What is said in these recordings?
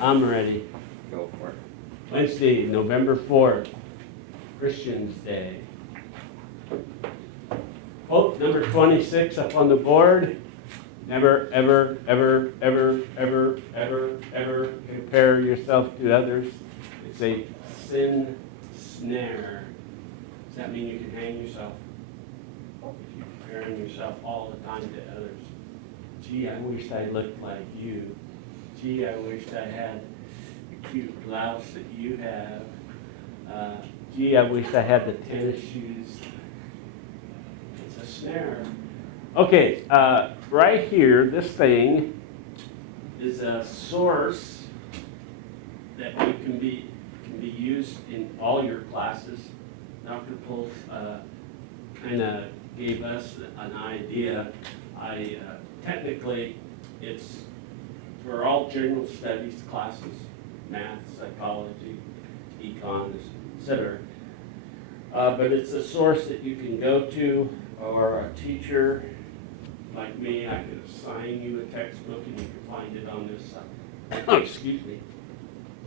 I'm ready. Go for it. Wednesday, November 4th, Christian's Day. Quote number 26 up on the board. Never, ever, ever, ever, ever, ever, ever compare yourself to others. It's a sin snare. Does that mean you can hang yourself? If you're comparing yourself all the time to others. Gee, I wish I looked like you. Gee, I wished I had the cute blouse that you have. Gee, I wish I had the tennis shoes. It's a snare. Okay, right here, this thing is a source that you can be used in all your classes. Dr. Pulse kind of gave us an idea. Technically, it's for all general studies classes, math, psychology, econ, etc. But it's a source that you can go to, or a teacher like me, I could assign you a textbook and you can find it on this side. Excuse me.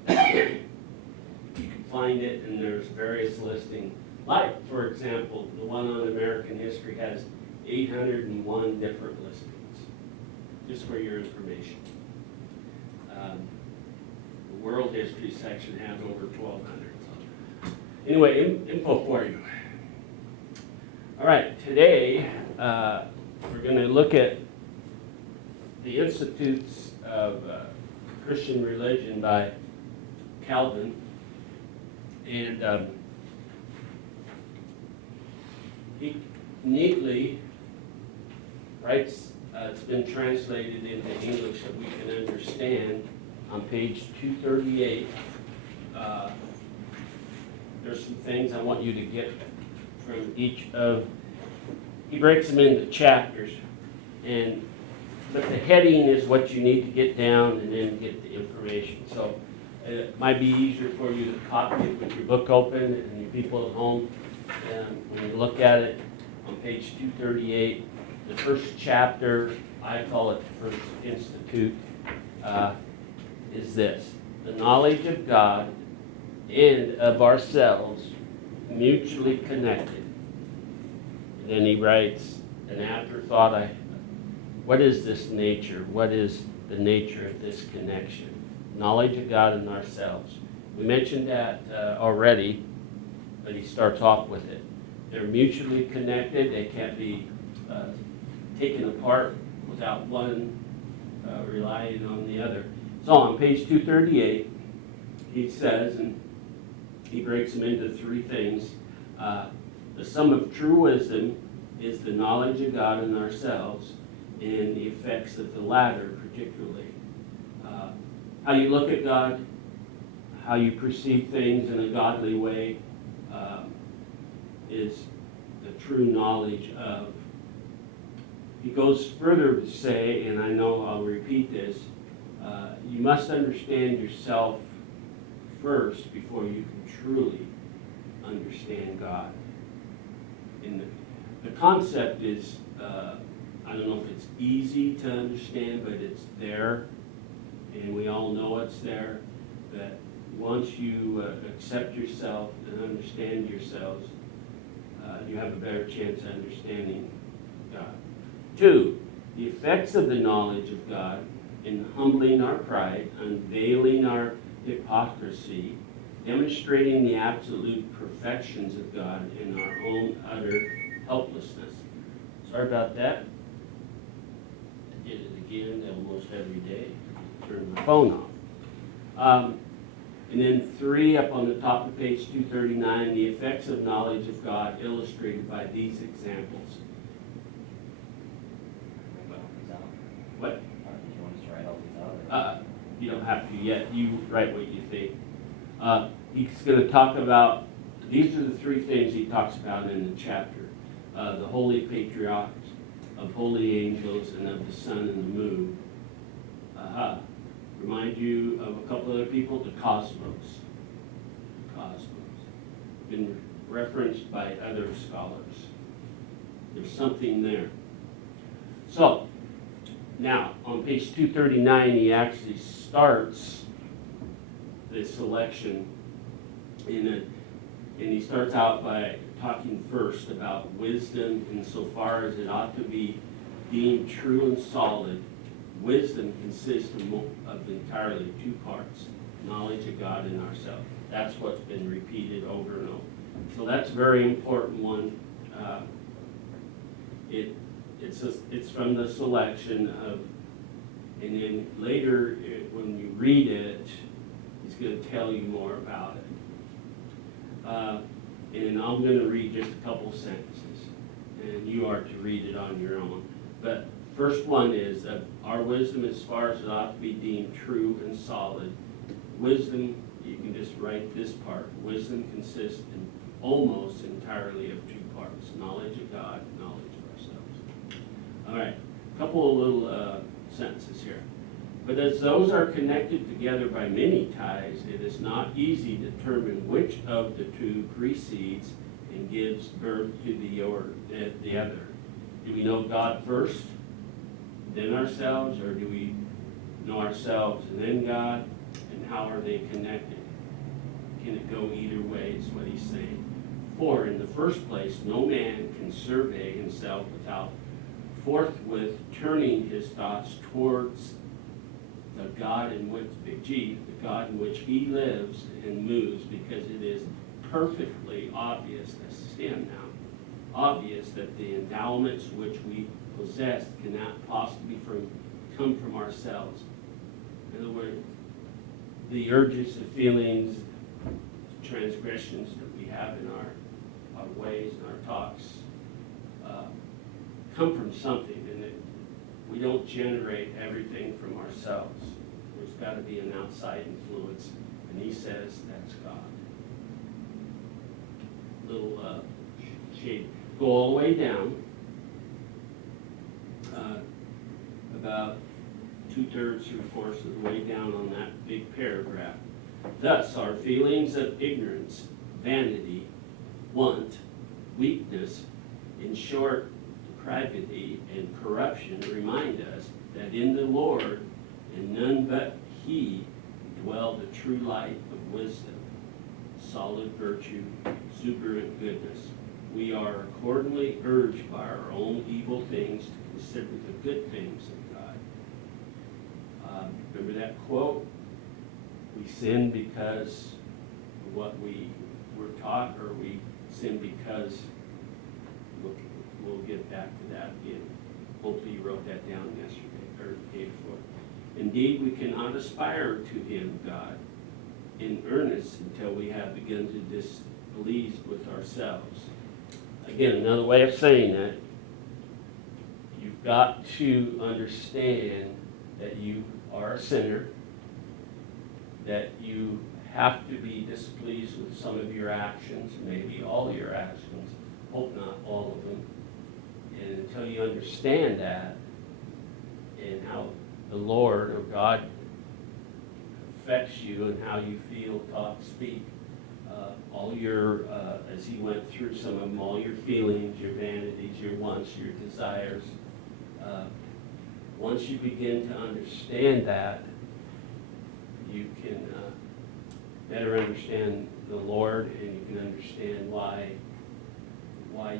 You can find it and there's various listings. Like, for example, the one on American history has 801 different listings, just for your information. The world history section has over 1,200. So. Anyway, info for you. All right, today we're going to look at the Institutes of Christian Religion by Calvin. And he neatly writes, it's been translated into English that we can understand on page 238. There's some things I want you to get from each of, he breaks them into chapters, but the heading is what you need to get down and then get the information. So it might be easier for you to copy it with your book open and your people at home. And when you look at it on page 238, the first chapter, I call it the first institute, is this: the knowledge of God and of ourselves mutually connected. And then he writes an afterthought, what is this nature? What is the nature of this connection? Knowledge of God and ourselves. We mentioned that already, but he starts off with it. They're mutually connected. They can't be taken apart without one relying on the other. So on page 238, he says, and he breaks them into three things. The sum of true wisdom is the knowledge of God and ourselves, and the effects of the latter particularly. How you look at God, how you perceive things in a godly way, is the true knowledge of. He goes further to say, and I know I'll repeat this, you must understand yourself first before you can truly understand God. And the concept is, I don't know if it's easy to understand, but it's there, and we all know it's there, that once you accept yourself and understand yourselves, you have a better chance of understanding God. 2, the effects of the knowledge of God in humbling our pride, unveiling our hypocrisy, demonstrating the absolute perfections of God in our own utter helplessness. Sorry about that. I did it again almost every day. Turn my phone off. And then 3, up on the top of page 239, the effects of knowledge of God illustrated by these examples. What? You want us to write all these out? You don't have to yet. You write what you think. He's going to talk about, these are the 3 things he talks about in the chapter. The holy patriarchs, of holy angels, and of the sun and the moon. Remind you of a couple other people, the cosmos. Been referenced by other scholars. There's something there. So, now, on page 239, he actually starts the selection in it. And he starts out by talking first about wisdom insofar as it ought to be deemed true and solid. Wisdom consists of entirely two parts, knowledge of God and ourselves. That's what's been repeated over and over. So that's a very important one. It's from the selection of, and then later when you read it, he's going to tell you more about it. And I'm going to read just a couple sentences, and you are to read it on your own. But first one is, our wisdom as far as it ought to be deemed true and solid. Wisdom, you can just write this part. Wisdom consists almost entirely of two parts, knowledge of God, knowledge of ourselves. All right, a couple of little sentences here. But as those are connected together by many ties, it is not easy to determine which of the two precedes and gives birth to the other. Do we know God first, then ourselves, or do we know ourselves and then God? And how are they connected? Can it go either way, is what he's saying. For in the first place, no man can survey himself without forthwith turning his thoughts towards the God in which, big G, the God in which he lives and moves, because it is perfectly obvious, that's him now, obvious that the endowments which we possess cannot possibly come from ourselves. In other words, the urges, the feelings, transgressions that we have in our ways and our talks come from something, and that we don't generate everything from ourselves. There's got to be an outside influence, and he says that's God. Little shade. Go all the way down, about 2/3, 3/4 of the way down on that big paragraph. Thus, our feelings of ignorance, vanity, want, weakness, in short, depravity and corruption remind us that in the Lord and none but he dwell the true light of wisdom, solid virtue, exuberant goodness. We are accordingly urged by our own evil things to consider the good things of God. Remember that quote? We sin because of what we were taught, or we sin because, we'll get back to that again. Hopefully you wrote that down yesterday, or the day before. Indeed, we cannot aspire to him, God, in earnest until we have begun to displease with ourselves. Again, another way of saying that, you've got to understand that you are a sinner, that you have to be displeased with some of your actions, maybe all your actions, hope not all of them. And until you understand that, and how the Lord or God affects you and how you feel, talk, speak, all your, as he went through some of them, all your feelings, your vanities, your wants, your desires, once you begin to understand that, you can better understand the Lord, and you can understand why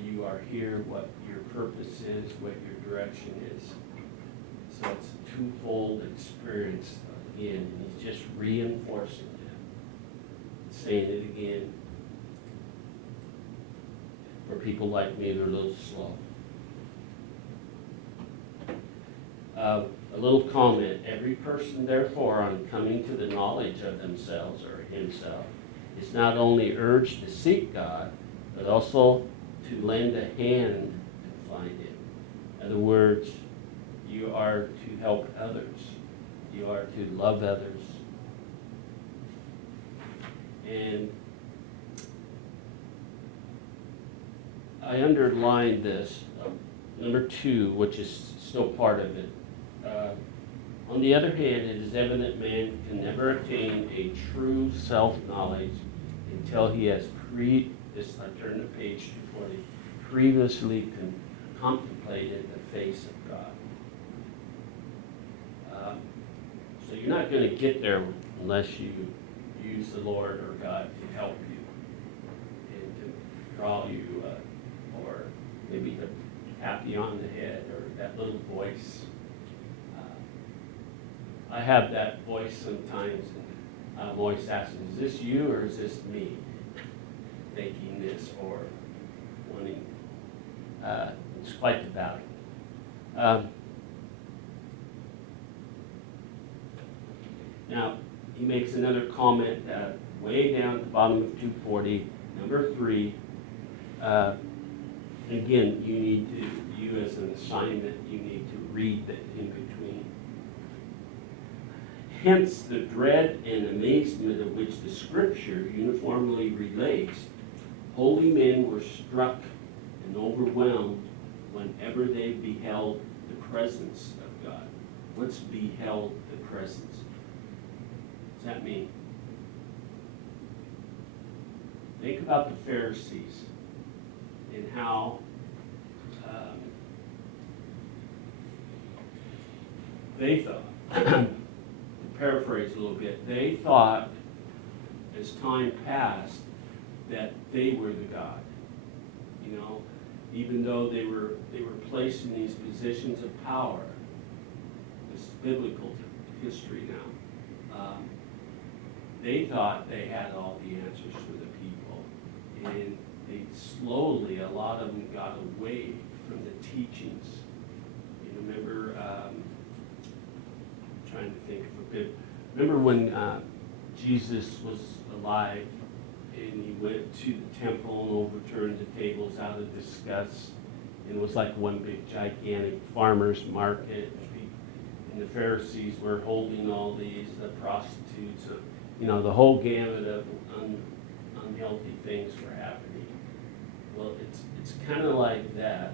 you are here, what your purpose is, what your direction is. So it's a twofold experience again, and he's just reinforcing that, saying it again. For people like me, they're a little slow. A little comment. Every person, therefore, on coming to the knowledge of themselves or himself, is not only urged to seek God, but also to lend a hand to find him. In other words, you are to help others. You are to love others. And I underlined this, number 2, which is still part of it. On the other hand, it is evident man can never attain a true self-knowledge until he has I turn to page 240, previously contemplated the face of God. So you're not going to get there unless you use the Lord or God to help you and to draw you, or maybe to tap you on the head, or that little voice. I have that voice sometimes, and I'm always asking, is this you or is this me thinking this or wanting? It's quite the battle. Now, he makes another comment way down at the bottom of 240, number 3. Again, you as an assignment, you need to read the in between. Hence, the dread and amazement of which the Scripture uniformly relates. Holy men were struck and overwhelmed whenever they beheld the presence of God. What's beheld the presence? What does that mean? Think about the Pharisees and how they thought, to paraphrase a little bit, they thought as time passed that they were the God. You know, even though they were placed in these positions of power. This is biblical history now. They thought they had all the answers for the people, and they slowly, a lot of them got away from the teachings. You remember, trying to think of a bit. Remember when Jesus was alive and he went to the temple and overturned the tables out of disgust, and it was like one big gigantic farmer's market, and the Pharisees were holding all these, the prostitutes, you know, the whole gamut of unhealthy things were happening. Well, it's kind of like that.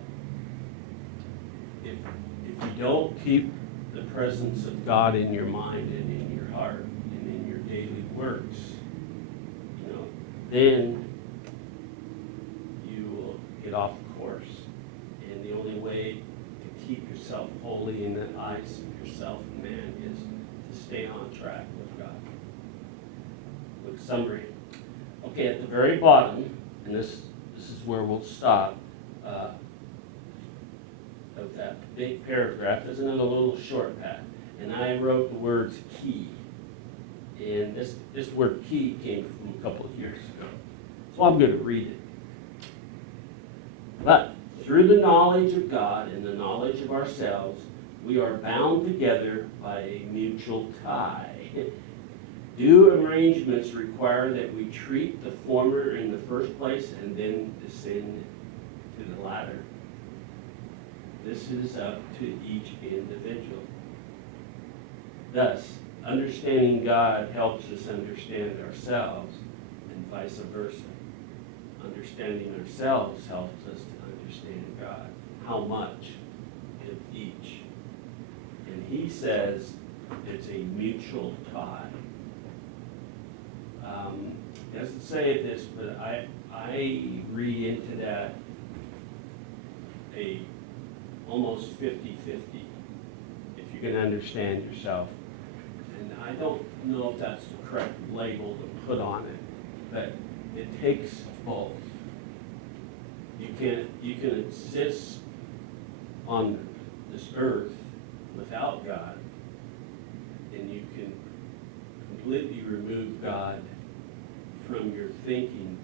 If you don't keep the presence of God in your mind and in your heart and in your daily works, you know, then you will get off course. And the only way to keep yourself holy in the eyes of yourself and man is to stay on track with God. Quick summary. Okay, at the very bottom, and this is where we'll stop, of that big paragraph, there's another little short pad. And I wrote the words key. And this word key came from a couple of years ago. So I'm going to read it. But through the knowledge of God and the knowledge of ourselves, we are bound together by a mutual tie. Due arrangements require that we treat the former in the first place and then descend to the latter. This is up to each individual. Thus, understanding God helps us understand ourselves and vice versa. Understanding ourselves helps us to understand God. How much of each? And he says it's a mutual tie. He doesn't say it this, but I read into that a almost 50-50, if you can understand yourself. And I don't know if that's the correct label to put on it, but it takes both. You can exist on this earth without God, and you can completely remove God from your thinking,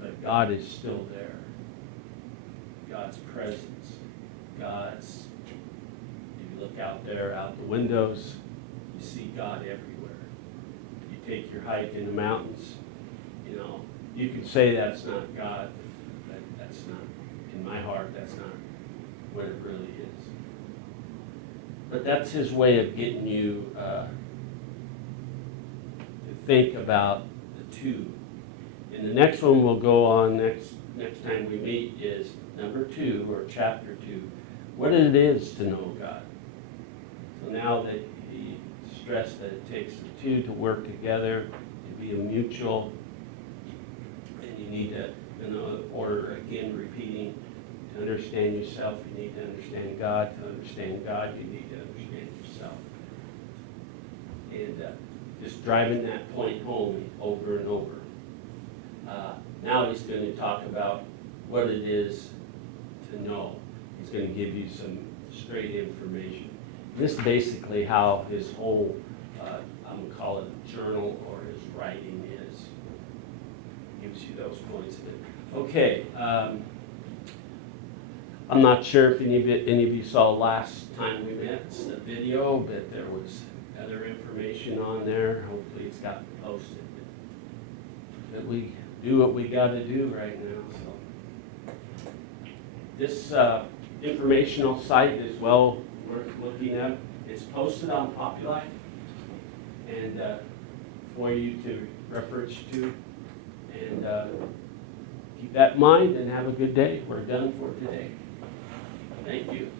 but God is still there. God's presence. God's, if you look out there, out the windows, you see God everywhere. You take your hike in the mountains, you know, you can say that's not God, but that's not, in my heart, that's not what it really is. But that's his way of getting you to think about the two. And the next one we'll go on next time we meet is number 2, or chapter 2. What it is to know God. So now that he stressed that it takes the two to work together, to be a mutual, and you need to, or again repeating, to understand yourself, you need to understand God. To understand God, you need to understand yourself. And just driving that point home over and over. Now he's going to talk about what it is to know. He's going to give you some straight information. This is basically how his whole, I'm going to call it a journal or his writing is. Gives you those points of it. Okay. I'm not sure if any of you saw last time we met the video, but there was other information on there. Hopefully it's gotten posted. But we do what we got to do right now. So this informational site is well worth looking at. It's posted on Populi and for you to reference to. And keep that in mind and have a good day. We're done for today. Thank you.